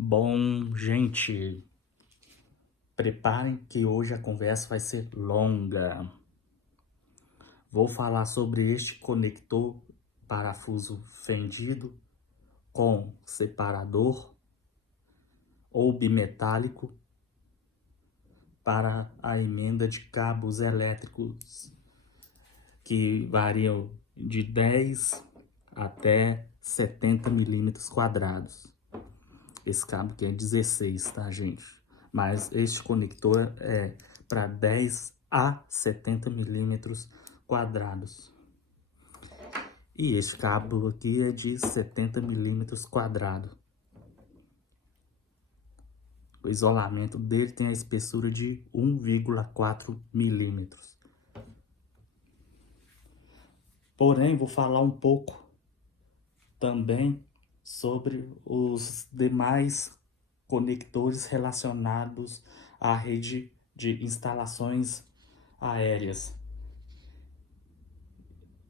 Bom, gente, preparem que hoje a conversa vai ser longa. Vou falar sobre este conector parafuso fendido com separador ou bimetálico para a emenda de cabos elétricos que variam de 10 até 70 milímetros quadrados. Esse cabo aqui é 16, tá, gente? Mas este conector é para 10 a 70 milímetros quadrados. E este cabo aqui é de 70 milímetros quadrados. O isolamento dele tem a espessura de 1,4 milímetros. Porém, vou falar um pouco também sobre os demais conectores relacionados à rede de instalações aéreas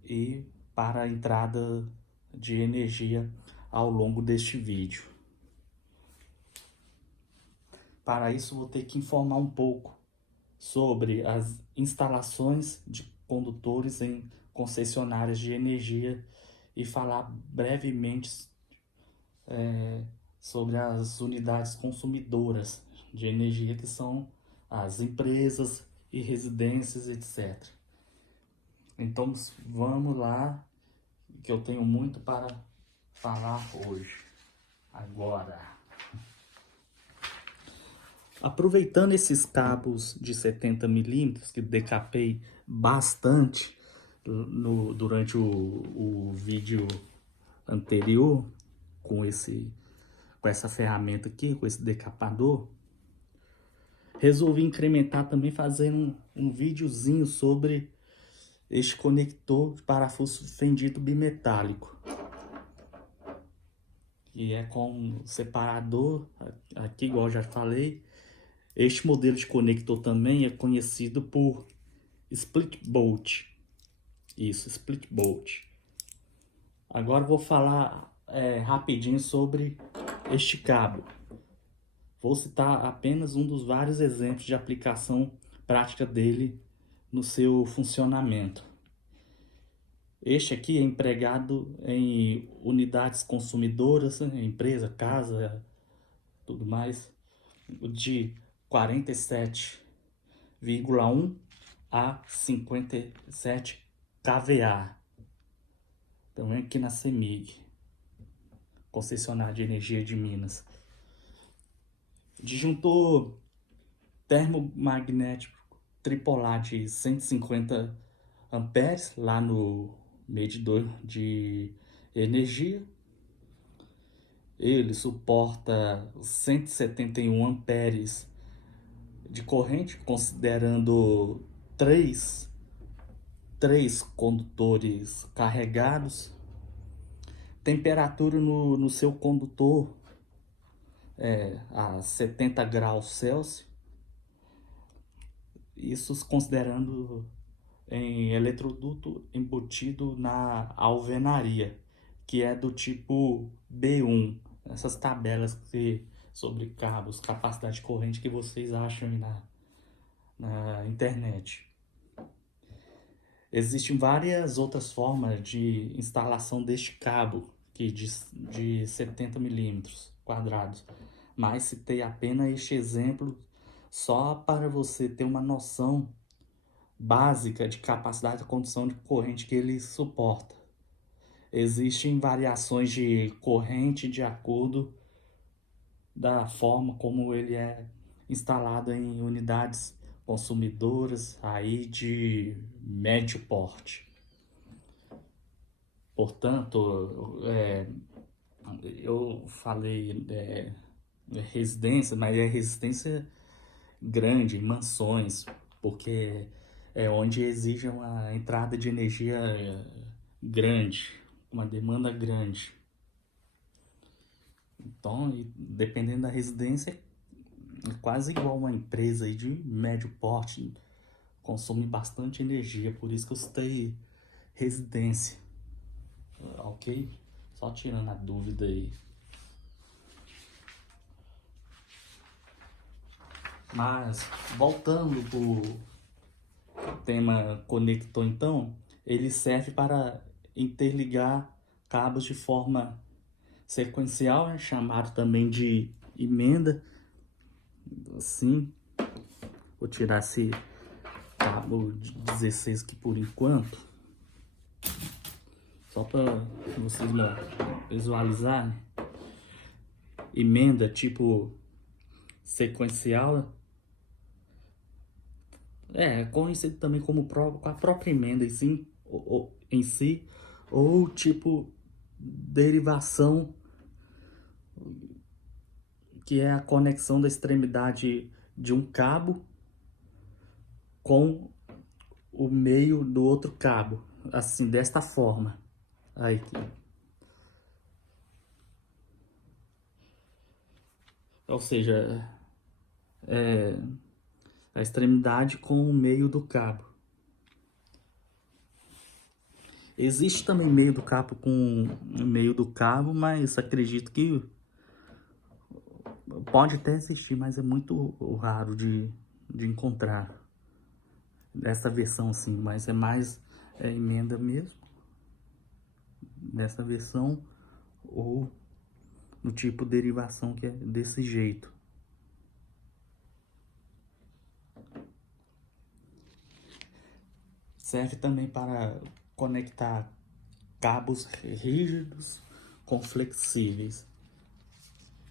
e para a entrada de energia ao longo deste vídeo. Para isso, vou ter que informar um pouco sobre as instalações de condutores em concessionárias de energia e falar brevemente sobre as unidades consumidoras de energia, que são as empresas e residências, etc. Então vamos lá, que eu tenho muito para falar hoje. Agora, aproveitando esses cabos de 70 milímetros que decapei bastante durante o vídeo anterior com essa ferramenta aqui, com esse decapador, resolvi incrementar também fazendo um videozinho sobre este conector de parafuso fendido bimetálico, que é com separador aqui, igual eu já falei. Este modelo de conector também é conhecido por split bolt. Isso, split bolt. Agora vou falar rapidinho sobre este cabo. Vou citar apenas um dos vários exemplos de aplicação prática dele no seu funcionamento. Este aqui é empregado em unidades consumidoras, né, empresa, casa, tudo mais, de 47,1 a 57 kVA. Então é aqui na CEMIG, concessionária de energia de Minas. Disjuntor termomagnético tripolar de 150 amperes lá no medidor de energia. Ele suporta 171 amperes de corrente, considerando três condutores carregados. Temperatura no seu condutor a 70 graus Celsius. Isso considerando em eletroduto embutido na alvenaria, que é do tipo B1. Essas tabelas sobre cabos, capacidade de corrente que vocês acham aí na internet. Existem várias outras formas de instalação deste cabo aqui de 70 milímetros quadrados, mas citei apenas este exemplo só para você ter uma noção básica de capacidade de condução de corrente que ele suporta. Existem variações de corrente de acordo da forma como ele é instalado em unidades consumidoras aí de médio porte. Portanto, eu falei residência, mas é residência grande, mansões, porque é onde exige uma entrada de energia grande, uma demanda grande. Então, dependendo da residência, é quase igual uma empresa aí de médio porte, consome bastante energia, por isso que eu citei residência, ok? Só tirando a dúvida aí. Mas, voltando pro tema conector, então, ele serve para interligar cabos de forma sequencial, é chamado também de emenda. Assim, vou tirar esse cabo de 16 aqui por enquanto, só para vocês visualizarem. Emenda tipo sequencial é conhecido também como a própria emenda em si, ou tipo derivação, que é a conexão da extremidade de um cabo com o meio do outro cabo, assim, desta forma. Aí, ou seja, a extremidade com o meio do cabo. Existe também meio do cabo com o meio do cabo, mas acredito que pode até existir, mas é muito raro de encontrar dessa versão assim, mas é mais emenda mesmo dessa versão, ou no tipo derivação que é desse jeito. Serve também para conectar cabos rígidos com flexíveis.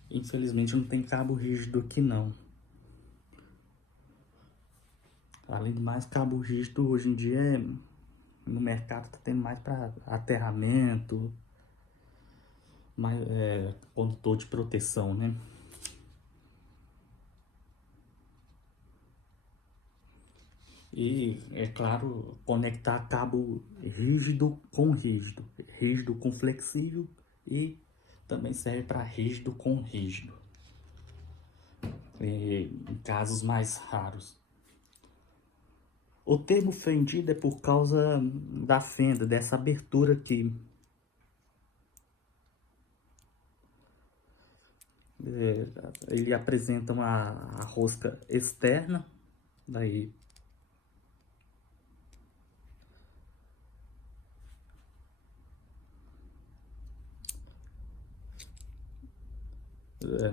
Infelizmente não tem cabo rígido aqui não. Além do mais, cabo rígido hoje em dia no mercado tá tendo mais para aterramento, mais condutor de proteção, né? E, é claro, conectar cabo rígido com flexível, e também serve para rígido com rígido, em casos mais raros. O termo fendido é por causa da fenda, dessa abertura aqui. Ele apresenta a rosca externa, daí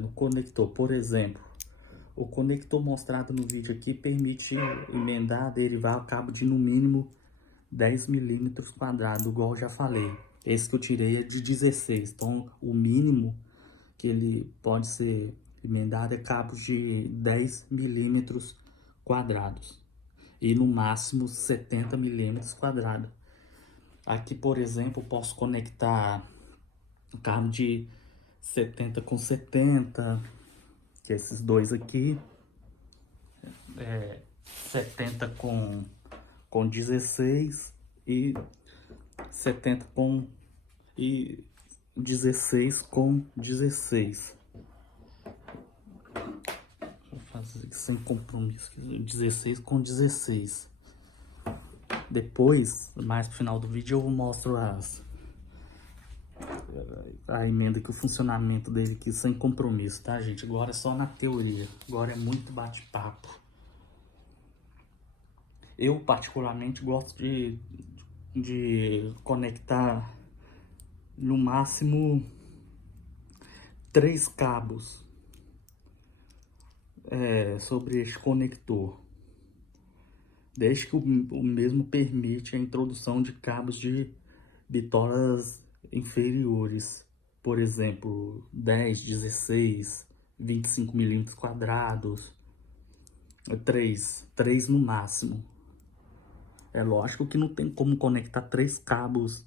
no conector, por exemplo. O conector mostrado no vídeo aqui permite emendar, derivar o cabo de no mínimo 10 milímetros quadrados, igual eu já falei. Esse que eu tirei é de 16, então o mínimo que ele pode ser emendado é cabos de 10 milímetros quadrados e no máximo 70 milímetros quadrados. Aqui, por exemplo, eu posso conectar um cabo de 70 com 70, que é esses dois aqui, 70 com 16 e 70 com e 16 com 16. Vou fazer sem compromisso, 16 com 16. Depois, mais pro final do vídeo, eu mostro a emenda aqui, o funcionamento dele aqui sem compromisso, tá, gente? Agora é só na teoria, agora é muito bate-papo. Eu particularmente gosto de conectar no máximo 3 cabos sobre este conector, desde que o mesmo permite a introdução de cabos de bitolas inferiores, por exemplo, 10, 16, 25 milímetros quadrados, 3 no máximo. É lógico que não tem como conectar 3 cabos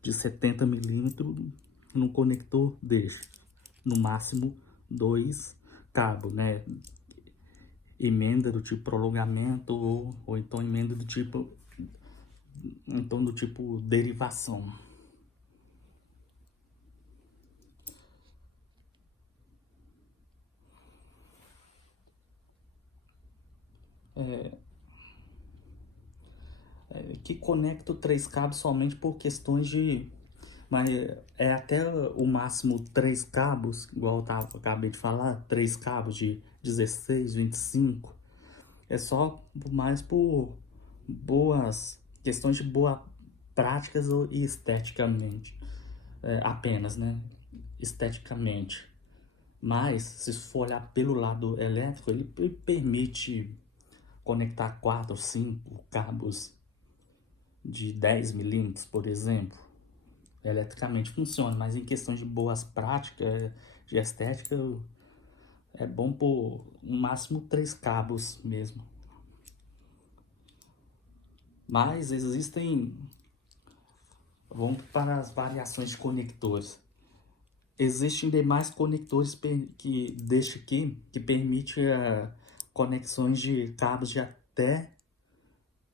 de 70 milímetros num conector deste. No máximo 2 cabos, né? Emenda do tipo prolongamento, ou então emenda do tipo derivação. Que conecta 3 cabos somente por questões de Mas é até o máximo 3 cabos, igual acabei de falar, 3 cabos de 16, 25. É só mais por boas questões de boas práticas e esteticamente. Apenas, né? Esteticamente. Mas, se for olhar pelo lado elétrico, ele permite conectar 4 ou 5 cabos de 10 milímetros, por exemplo. Eletricamente funciona, mas em questões de boas práticas, de estética, é bom por no máximo 3 cabos mesmo. Mas existem, vamos para as variações de conectores. Existem demais conectores deste aqui que permite conexões de cabos de até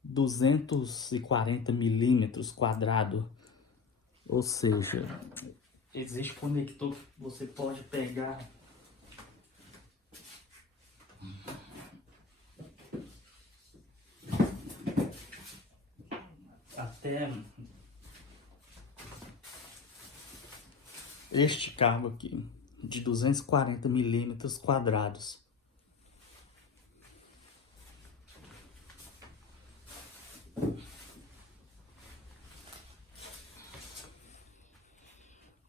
240 milímetros quadrado. Ou seja, existe conector que você pode pegar até este cabo aqui, de 240 milímetros quadrados.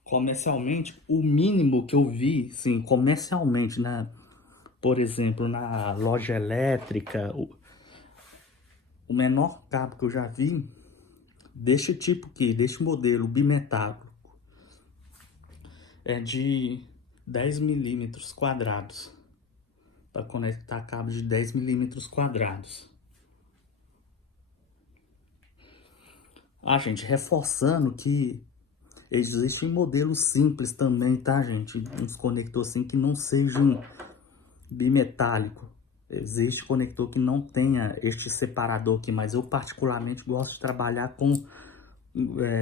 Comercialmente, o mínimo que eu vi, sim, comercialmente, por exemplo, na loja elétrica, o menor cabo que eu já vi, deste tipo aqui, deste modelo bimetálico, é de 10 milímetros quadrados. Para conectar cabos de 10 milímetros quadrados. Gente, reforçando que existem modelos simples também, tá, gente? Uns conectores assim que não sejam bimetálico. Existe conector que não tenha este separador aqui, mas eu particularmente gosto de trabalhar com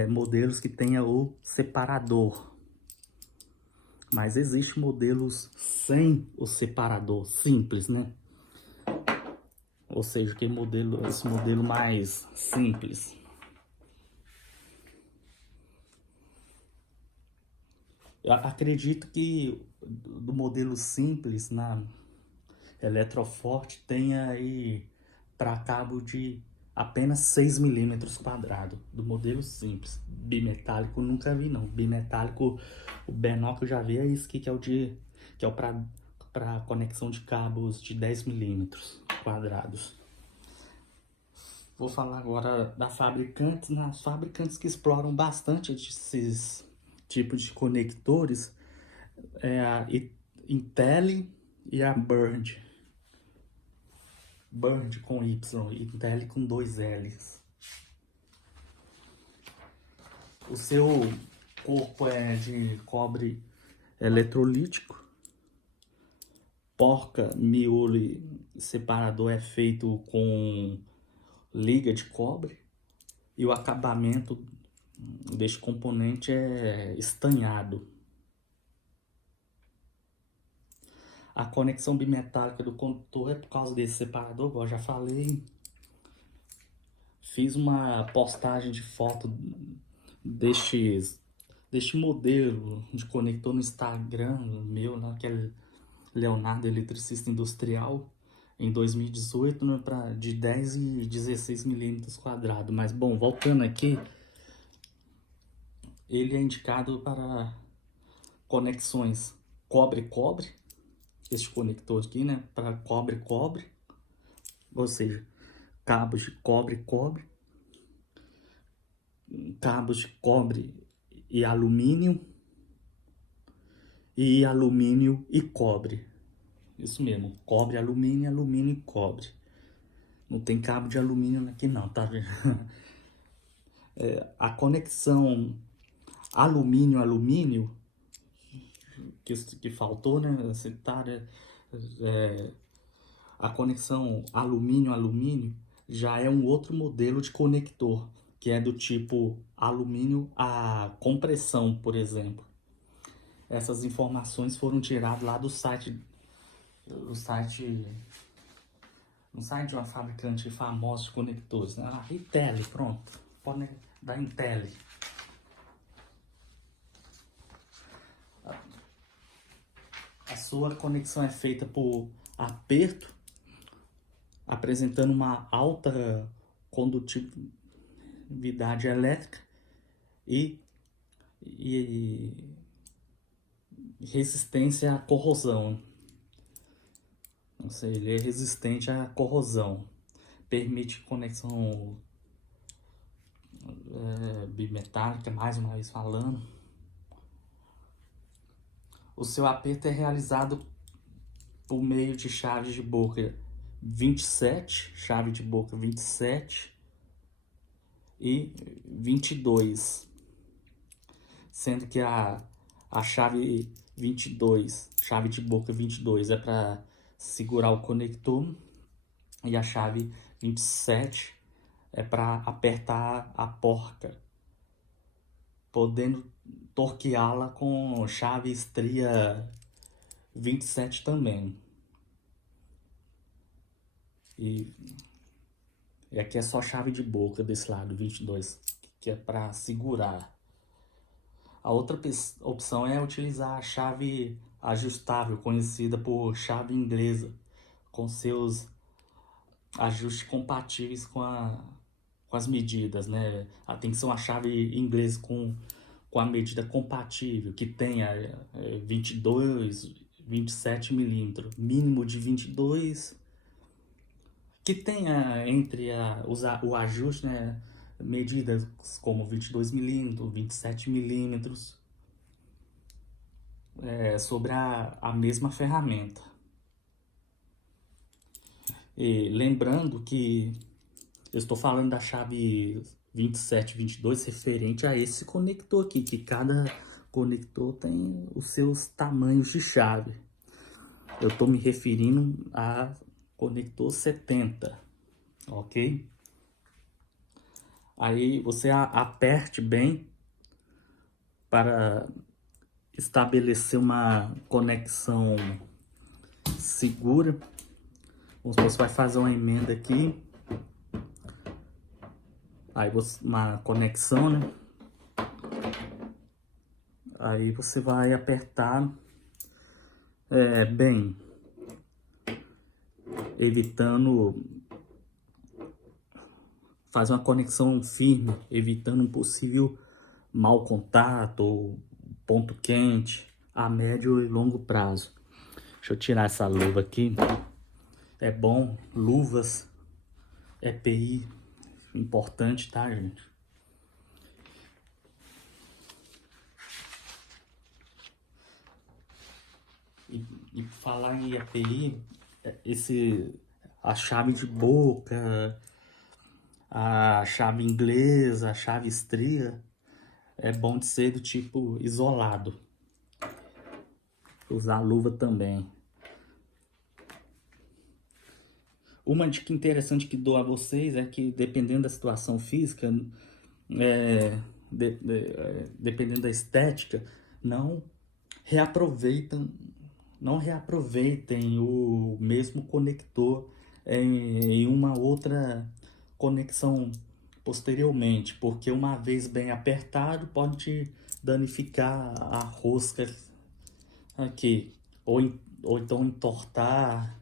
modelos que tenha o separador. Mas existe modelos sem o separador, simples, né? Ou seja, esse modelo mais simples. Eu acredito que do modelo simples na Eletroforte tenha aí para cabo de apenas 6 milímetros quadrados. Do modelo simples. Bimetálico nunca vi não. Bimetálico, o menor que eu já vi é esse aqui, que é o para conexão de cabos de 10 milímetros quadrados. Vou falar agora da fabricante. Nas fabricantes que exploram bastante esses tipos de conectores é a Intel e a Bird. Bird com Y, Intel com 2 L's. O seu corpo é de cobre eletrolítico. Porca, miolo e separador é feito com liga de cobre. E o acabamento deste componente é estanhado. A conexão bimetálica do condutor é por causa desse separador, igual eu já falei. Fiz uma postagem de foto deste modelo de conector no Instagram meu, né, que é Leonardo Eletricista Industrial, em 2018, né, de 10 e 16 milímetros quadrados. Mas, bom, voltando aqui, ele é indicado para conexões cobre-cobre, este conector aqui, né, para cobre-cobre, ou seja, cabos de cobre-cobre, cabos de cobre e alumínio e cobre. Isso mesmo, cobre, alumínio, alumínio e cobre. Não tem cabo de alumínio aqui não, tá vendo? A conexão alumínio-alumínio que faltou, né? Citar, a conexão alumínio-alumínio já é um outro modelo de conector, que é do tipo alumínio a compressão, por exemplo. Essas informações foram tiradas lá do site no site de uma fabricante famosa de conectores, né? Intel, pronto. Pode dar Intel. sua conexão é feita por aperto, apresentando uma alta condutividade elétrica e resistência à corrosão. Ou seja, ele é resistente à corrosão. Permite conexão bimetálica, mais uma vez falando. O seu aperto é realizado por meio de chaves de boca 27, chave de boca 27 e 22, sendo que a chave 22, chave de boca 22 é para segurar o conector e a chave 27 é para apertar a porca, podendo torqueá-la com chave estria 27 também. E aqui é só chave de boca desse lado, 22, que é para segurar. A outra opção é utilizar a chave ajustável, conhecida por chave inglesa, com seus ajustes compatíveis com as medidas, né? Atenção à chave inglesa com a medida compatível, que tenha 22, 27 milímetros, mínimo de 22, que tenha entre o ajuste, né, medidas como 22 milímetros, 27 milímetros, sobre a mesma ferramenta. E lembrando que eu estou falando da chave 27, 22 referente a esse conector aqui, que cada conector tem os seus tamanhos de chave. Eu estou me referindo a conector 70, ok? Aí você aperte bem para estabelecer uma conexão segura. Vamos supor, você vai fazer uma emenda aqui. Aí uma conexão, né? Aí você vai apertar bem, evitando fazer uma conexão firme, evitando um possível mau contato ou ponto quente a médio e longo prazo. Deixa eu tirar essa luva aqui. É bom, luvas, EPI, importante, tá, gente? E falar em EPI, a chave de boca, a chave inglesa, a chave estria, é bom de ser do tipo isolado. Usar luva também. Uma dica interessante que dou a vocês é que, dependendo da situação física, dependendo da estética, não reaproveitem o mesmo conector em uma outra conexão posteriormente, porque uma vez bem apertado pode danificar a rosca aqui, ou então entortar,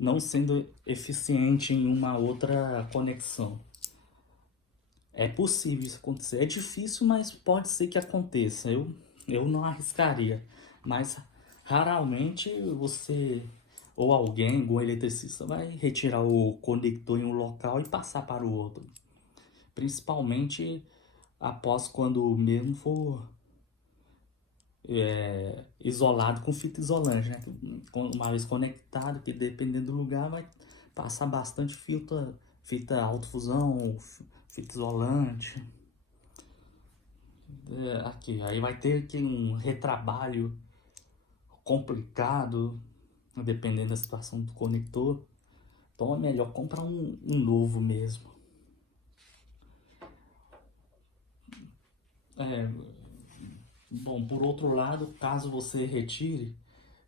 não sendo eficiente em uma outra conexão. É possível isso acontecer. É difícil, mas pode ser que aconteça. Eu não arriscaria. Mas raramente você ou alguém, algum eletricista, vai retirar o conector em um local e passar para o outro. Principalmente após quando o mesmo for isolado com fita isolante, né? Uma vez conectado, que dependendo do lugar vai passar bastante fita alta-fusão, fita isolante. Aqui, aí vai ter aqui um retrabalho complicado, dependendo da situação do conector. Então é melhor comprar um novo mesmo. Bom, por outro lado, caso você retire,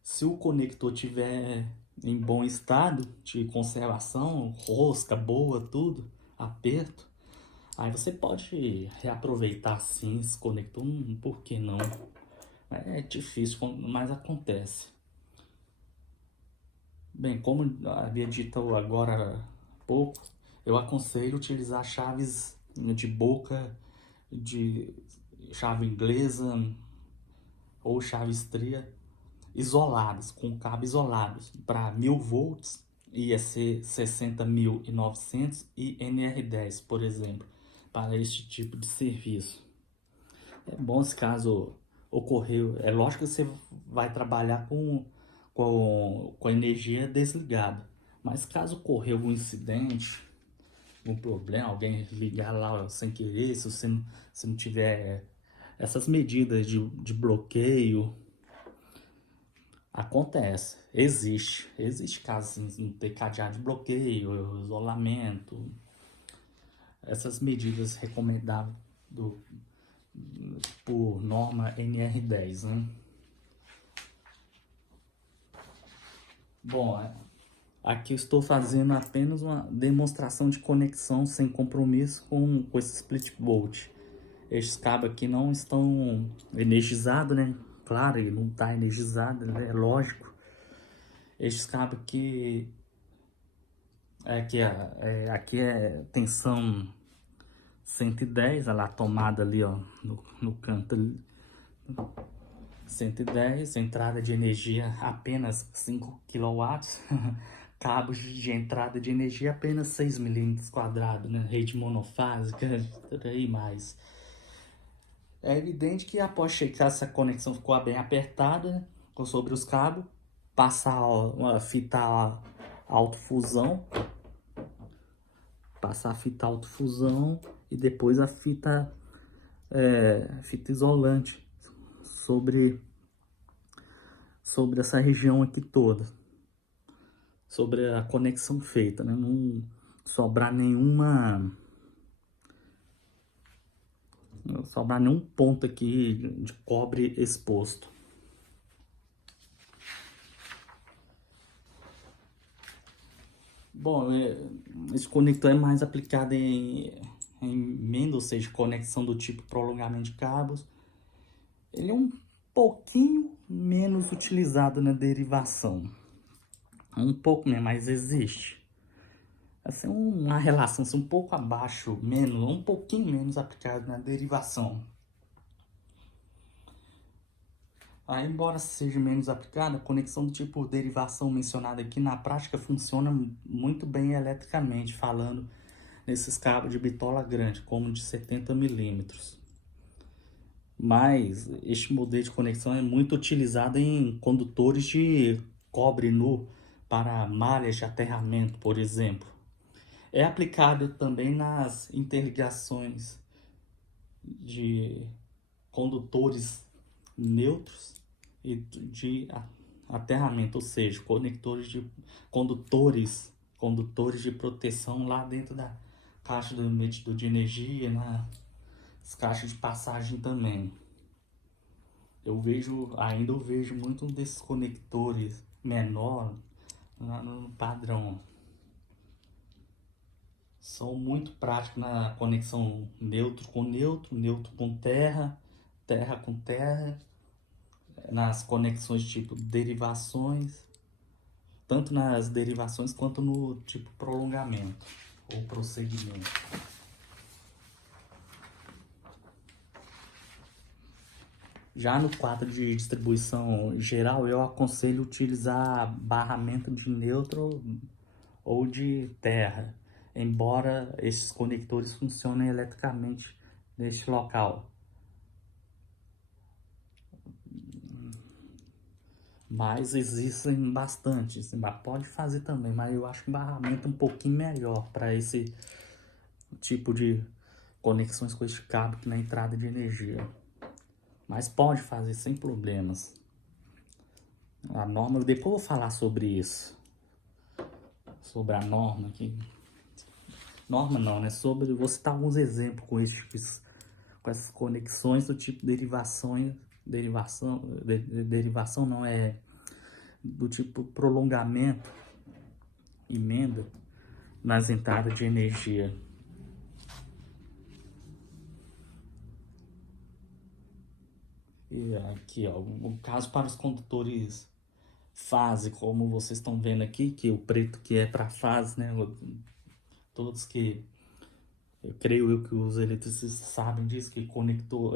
se o conector tiver em bom estado de conservação, rosca boa, tudo, aperto, aí você pode reaproveitar sim esse conector, por que não? É difícil, mas acontece. Bem, como havia dito agora há pouco, eu aconselho utilizar chaves de boca, de chave inglesa ou chave estria isoladas, com cabo isolados, para 1000 volts, IEC 60900 e NR10, por exemplo, para este tipo de serviço. É bom se caso ocorreu. É lógico que você vai trabalhar com a energia desligada. Mas caso ocorrer algum incidente, algum problema, alguém ligar lá sem querer, se não tiver essas medidas de bloqueio, acontece. Existe casos em ter cadeado de bloqueio, isolamento, essas medidas recomendadas por norma NR10, né? Bom, aqui eu estou fazendo apenas uma demonstração de conexão sem compromisso com esse split bolt. Estes cabos aqui não estão energizados, né? Claro, ele não está energizado, né? É lógico. Estes cabos aqui é tensão 110, olha lá, a tomada ali, ó, no canto ali. 110, entrada de energia apenas 5 kW, cabos de entrada de energia apenas 6 milímetros quadrados, né? Rede monofásica, tudo aí mais. É evidente que após checar essa conexão ficou bem apertada, né? Sobre os cabos, passar uma fita autofusão, passar a fita autofusão e depois a fita isolante sobre essa região aqui toda, sobre a conexão feita, né? Não sobrar nenhum ponto aqui de cobre exposto. Bom, esse conector é mais aplicado em emenda, ou seja, conexão do tipo prolongamento de cabos. Ele é um pouquinho menos utilizado na derivação. Um pouco menos, mas existe. Assim, uma relação assim, um pouco abaixo, menos, um pouquinho menos aplicado na derivação. Embora seja menos aplicada, a conexão do tipo derivação mencionada aqui na prática funciona muito bem eletricamente, falando nesses cabos de bitola grande, como de 70 milímetros. Mas este modelo de conexão é muito utilizado em condutores de cobre nu para malhas de aterramento, por exemplo. É aplicado também nas interligações de condutores neutros e de aterramento, ou seja, condutores de proteção lá dentro da caixa do medidor de energia, nas caixas de passagem também. Ainda eu vejo muito desses conectores menor no padrão. São muito práticos na conexão neutro com neutro, neutro com terra, terra com terra, nas conexões tipo derivações, tanto nas derivações quanto no tipo prolongamento ou prosseguimento. Já no quadro de distribuição geral, eu aconselho utilizar barramento de neutro ou de terra, embora esses conectores funcionem eletricamente neste local. Mas existem bastantes, pode fazer também, mas eu acho que um barramento um pouquinho melhor para esse tipo de conexões com este cabo aqui na entrada de energia. Mas pode fazer sem problemas. A norma, depois eu vou falar sobre isso. Sobre a norma aqui. Norma não, né? Vou citar alguns exemplos com essas conexões do tipo derivação não é do tipo prolongamento, emenda nas entradas de energia. E aqui, ó, o caso para os condutores fase, como vocês estão vendo aqui, que o preto que é para fase, né? Todos que, eu creio eu que os eletricistas sabem disso, que conector,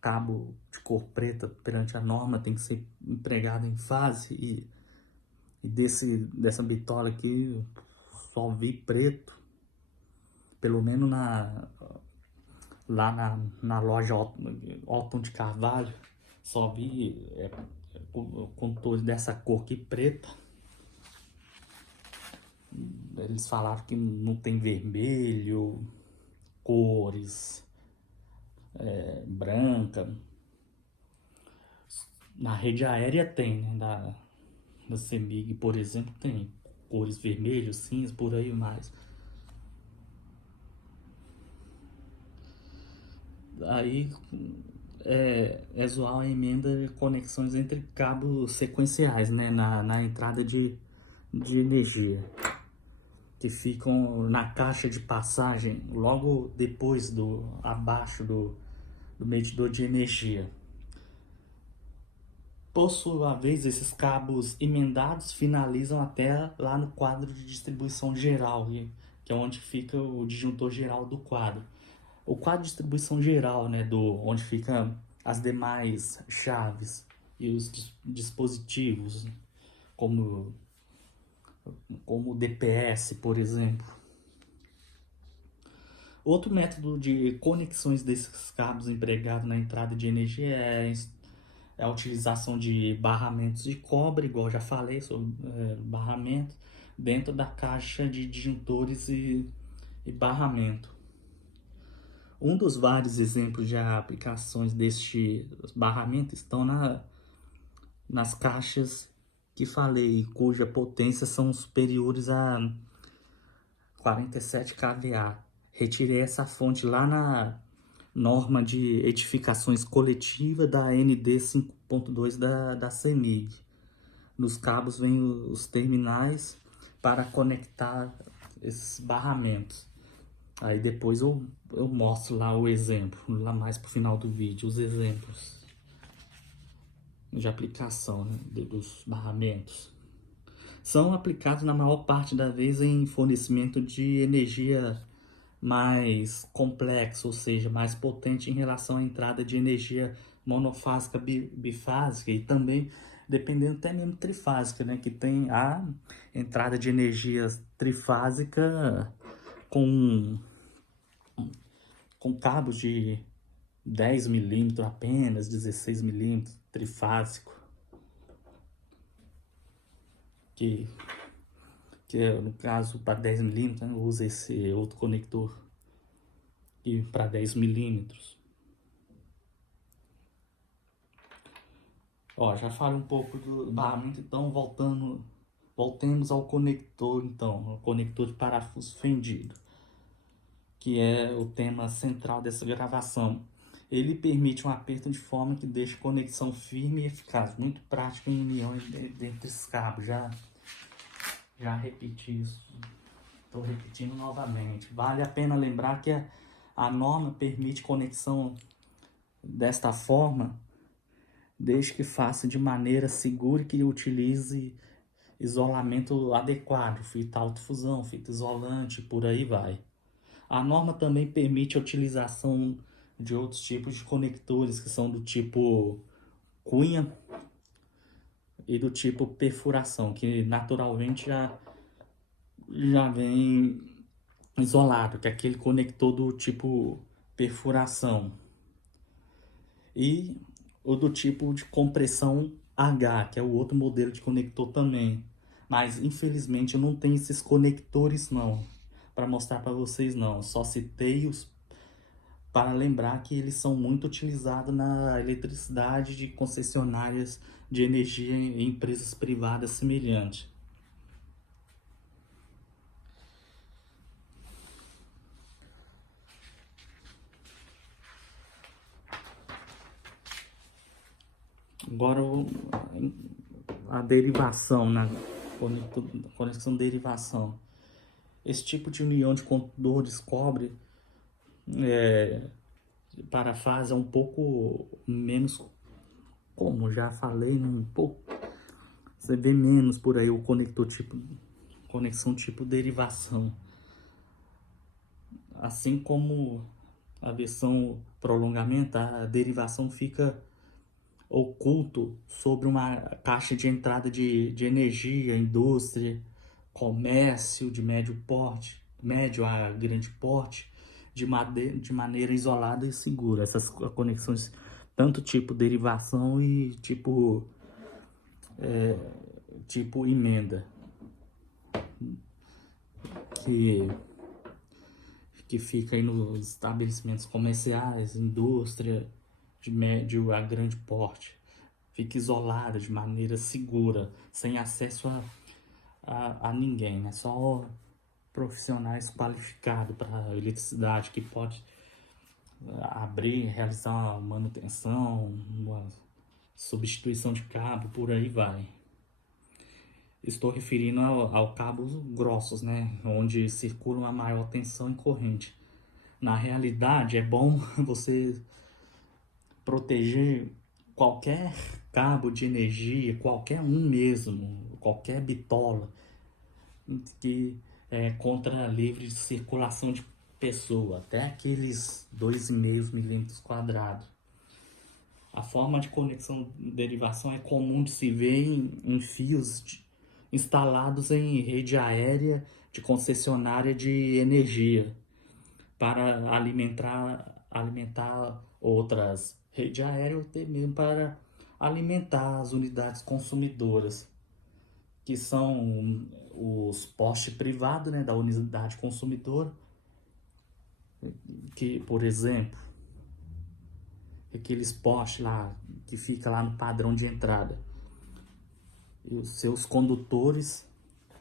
cabo de cor preta perante a norma tem que ser empregado em fase, e dessa bitola aqui só vi preto, pelo menos lá na loja Otton de Carvalho, só vi condutores dessa cor aqui preta. Eles falaram que não tem vermelho, cores, branca. Na rede aérea tem, né? Da CEMIG, por exemplo, tem cores vermelho, cinza, por aí mais. Aí é usual a emenda conexões entre cabos sequenciais, né? Na entrada de energia, que ficam na caixa de passagem logo depois abaixo do medidor de energia. Por sua vez, esses cabos emendados finalizam até lá no quadro de distribuição geral, que é onde fica o disjuntor geral do quadro. O quadro de distribuição geral, né, onde fica as demais chaves e os dispositivos, como o DPS, por exemplo. Outro método de conexões desses cabos empregado na entrada de energia é a utilização de barramentos de cobre, igual eu já falei sobre barramento, dentro da caixa de disjuntores e barramento. Um dos vários exemplos de aplicações deste barramento estão nas caixas que falei, cuja potência são superiores a 47 kVA. Retirei essa fonte lá na norma de edificações coletiva da ND 5.2 da CEMIG. Nos cabos vem os terminais para conectar esses barramentos. Aí depois eu mostro lá o exemplo, lá mais pro final do vídeo, os exemplos de aplicação, né, dos barramentos. São aplicados na maior parte da vez em fornecimento de energia mais complexo, ou seja, mais potente em relação à entrada de energia monofásica, bifásica e também dependendo até mesmo trifásica, né, que tem a entrada de energia trifásica com cabos de 10 milímetros apenas, 16 milímetros, trifásico, que no caso para 10 milímetros, né, usa esse outro conector e para 10 milímetros. Ó, já falei um pouco do barramento, então voltemos ao conector, então, o conector de parafuso fendido, que é o tema central dessa gravação. Ele permite um aperto de forma que deixe a conexão firme e eficaz, muito prático em união entre esses cabos. Já repeti isso, estou repetindo novamente. Vale a pena lembrar que a norma permite conexão desta forma, desde que faça de maneira segura e que utilize isolamento adequado, fita autofusão, fita isolante, por aí vai. A norma também permite a utilização de outros tipos de conectores, que são do tipo cunha e do tipo perfuração, que naturalmente já vem isolado, que é aquele conector do tipo perfuração. E o do tipo de compressão H, que é o outro modelo de conector também. Mas infelizmente eu não tenho esses conectores não, para mostrar para vocês não. Só citei os para lembrar que eles são muito utilizados na eletricidade de concessionárias de energia em empresas privadas semelhantes. Agora a derivação, na conexão de derivação. Esse tipo de união de condutores cobre parafase é um pouco menos comum, já falei, um pouco. Você vê menos por aí o conector tipo, conexão tipo derivação. Assim como a versão prolongamento, a derivação fica oculto sobre uma caixa de entrada de energia, indústria, comércio de médio porte, médio a grande porte, de maneira isolada e segura. Essas conexões, tanto tipo derivação e tipo emenda, que, que fica aí nos estabelecimentos comerciais, indústria de médio a grande porte. Fica isolada de maneira segura, sem acesso a ninguém, né? Só profissionais qualificados para eletricidade que pode abrir, realizar uma manutenção, uma substituição de cabo, por aí vai. Estou referindo ao cabos grossos, né? Onde circula uma maior tensão e corrente. Na realidade, é bom você proteger qualquer cabo de energia, qualquer um mesmo, qualquer bitola, que é contra a livre circulação de pessoa, até aqueles 2,5 milímetros quadrados. A forma de conexão de derivação é comum de se ver em fios instalados em rede aérea de concessionária de energia para alimentar outras redes aéreas ou até mesmo para alimentar as unidades consumidoras, que são os postes privados, né, da unidade consumidora, que, por exemplo, aqueles postes lá que fica lá no padrão de entrada. E os seus condutores,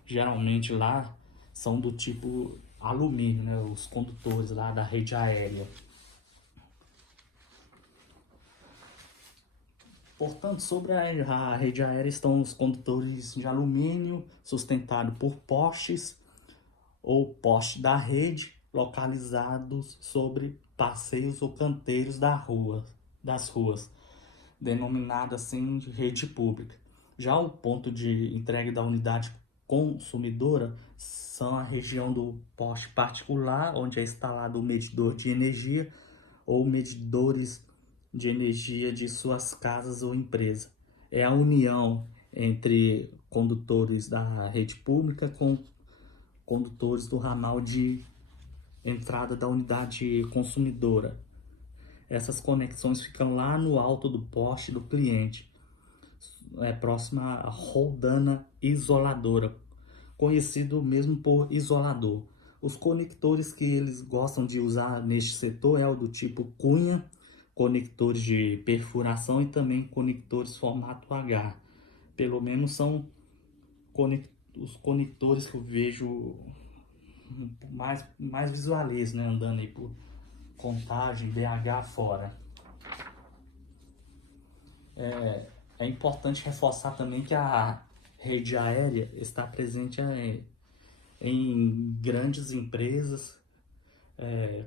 geralmente lá, são do tipo alumínio, né, os condutores lá da rede aérea. Portanto, sobre a rede aérea estão os condutores de alumínio sustentados por postes ou poste da rede localizados sobre passeios ou canteiros das ruas, denominado assim de rede pública. Já o ponto de entrega da unidade consumidora são a região do poste particular, onde é instalado o medidor de energia ou medidores de energia de suas casas ou empresa. É a união entre condutores da rede pública com condutores do ramal de entrada da unidade consumidora. Essas conexões ficam lá no alto do poste do cliente, próxima à roldana isoladora, conhecido mesmo por isolador. Os conectores que eles gostam de usar neste setor é o do tipo cunha, conectores de perfuração e também conectores formato H. Pelo menos são os conectores que eu vejo mais visualizo, né, andando aí por Contagem, BH fora. É importante reforçar também que a rede aérea está presente em grandes empresas,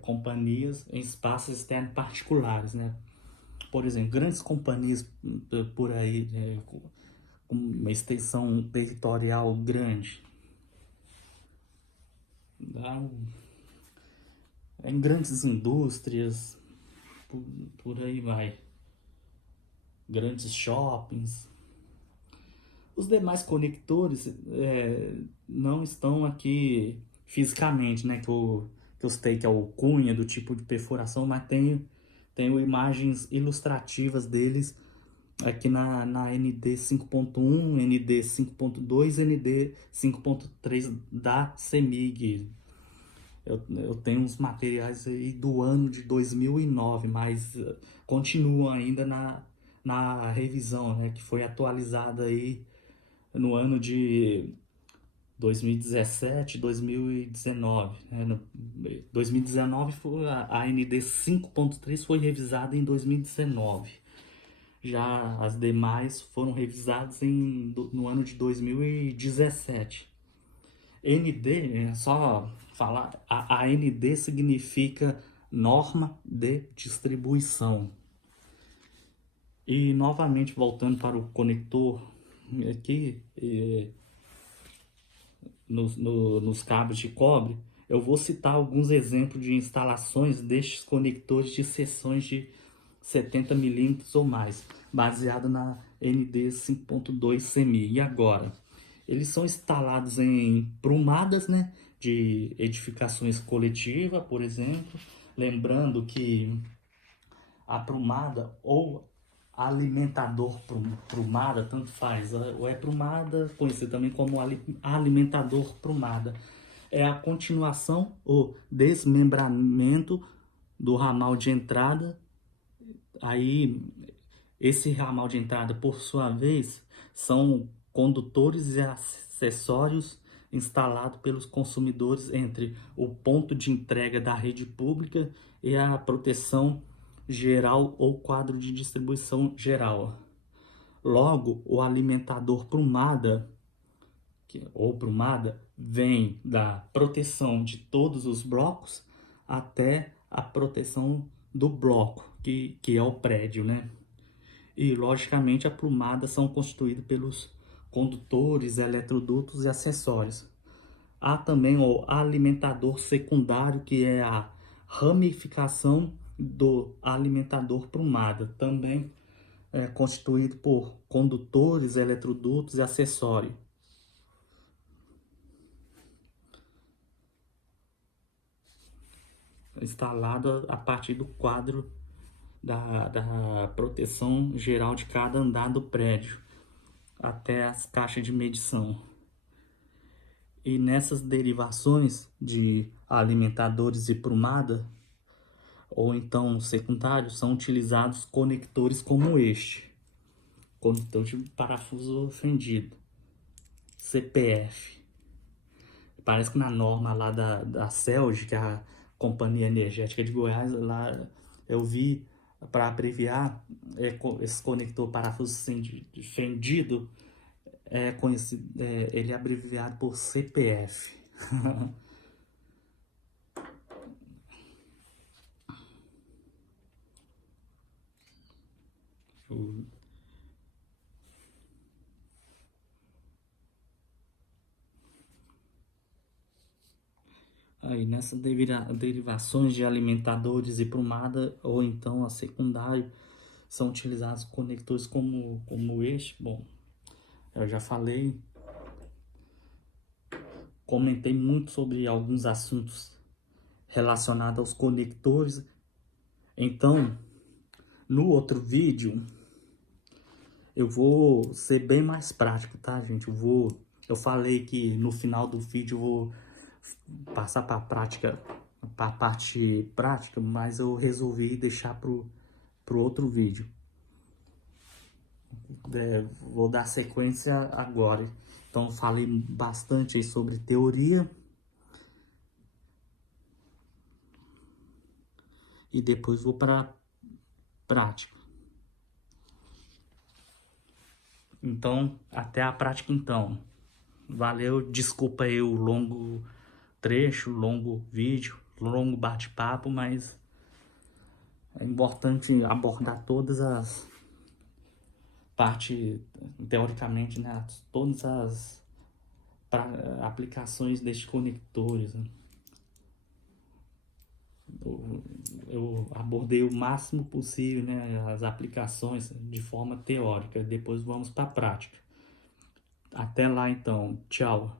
companhias, em espaços externos particulares, né? Por exemplo, grandes companhias por aí, com uma extensão territorial grande, em grandes indústrias, por aí vai, grandes shoppings. Os demais conectores não estão aqui fisicamente, né? Que eu citei que é o cunha do tipo de perfuração, mas tenho imagens ilustrativas deles aqui na ND 5.1, ND 5.2, ND 5.3 da CEMIG. Eu tenho uns materiais aí do ano de 2009, mas continuam ainda na revisão, né? Que foi atualizada aí no ano de 2017, 2019. Né? No 2019 a ND 5.3 foi revisada em 2019. Já as demais foram revisadas no ano de 2017. ND, só falar, a ND significa norma de distribuição. E novamente voltando para o conector aqui, nos cabos de cobre, eu vou citar alguns exemplos de instalações destes conectores de seções de 70 milímetros ou mais, baseado na ND 5.2 semi. E agora? Eles são instalados em prumadas, né, de edificações coletivas, por exemplo. Lembrando que a prumada ou alimentador prumada, tanto faz, ou é prumada, conhecido também como alimentador prumada, é a continuação ou desmembramento do ramal de entrada. Aí, esse ramal de entrada, por sua vez, são condutores e acessórios instalados pelos consumidores entre o ponto de entrega da rede pública e a proteção geral ou quadro de distribuição geral. Logo, o alimentador prumada ou prumada vem da proteção de todos os blocos até a proteção do bloco, que é o prédio, né? E, logicamente, a prumada são constituídas pelos condutores, eletrodutos e acessórios. Há também o alimentador secundário, que é a ramificação do alimentador prumada, também é constituído por condutores, eletrodutos e acessórios. Instalado a partir do quadro da proteção geral de cada andar do prédio até as caixas de medição. E nessas derivações de alimentadores e prumada, ou então secundários, são utilizados conectores como este, conector de parafuso fendido, CPF. Parece que na norma lá da CELG, que é a Companhia Energética de Goiás, lá eu vi, para abreviar, esse conector parafuso fendido, conhecido, ele é abreviado por CPF. Aí nessas derivações de alimentadores e prumada, ou então a secundário, são utilizados conectores como este. Bom, eu já falei, comentei muito sobre alguns assuntos relacionados aos conectores. Então, no outro vídeo, eu vou ser bem mais prático, tá, gente? Eu falei que no final do vídeo eu vou passar para a parte prática, mas eu resolvi deixar pro outro vídeo. Vou dar sequência agora. Então falei bastante aí sobre teoria e depois vou para prática. Então, até a prática então. Valeu, desculpa aí o longo trecho, longo vídeo, longo bate-papo, mas é importante abordar todas as partes, teoricamente, né, todas as aplicações destes conectores, né? Eu abordei o máximo possível, né, as aplicações de forma teórica. Depois vamos para a prática. Até lá então, tchau.